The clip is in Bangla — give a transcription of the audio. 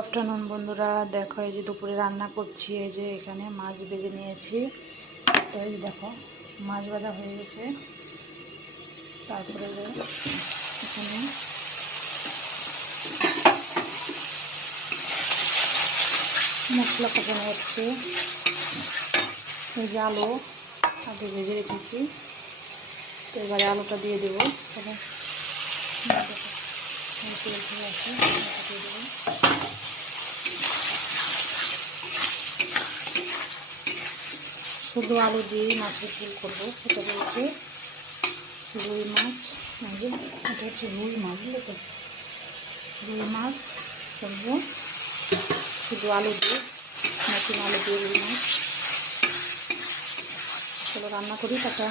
আফটারনুন বন্ধুরা, দেখো এই যে দুপুরে রান্না করছি। এই যে এখানে মাছ ভেজে নিয়েছি। তো এই দেখো মাছ ভাজা হয়ে গেছে। তারপরে এখানে মশলা কষানো হচ্ছে। এই যে আলু আগে ভেজে রেখেছি, তো এবারে আলুটা দিয়ে দেবো। তেল ছেড়ে আসে দিয়ে দেবো। শুধু আলু দিয়েই মাছের ঝোল করবো। এটা বলছে রুই মাছ, এটা হচ্ছে রুই মাছ, বুঝলো তো? রুই মাছ করবো শুধু আলু দিয়ে, নতুন আলু দিয়ে রুই মাছ। চলো রান্না করি, টাকা।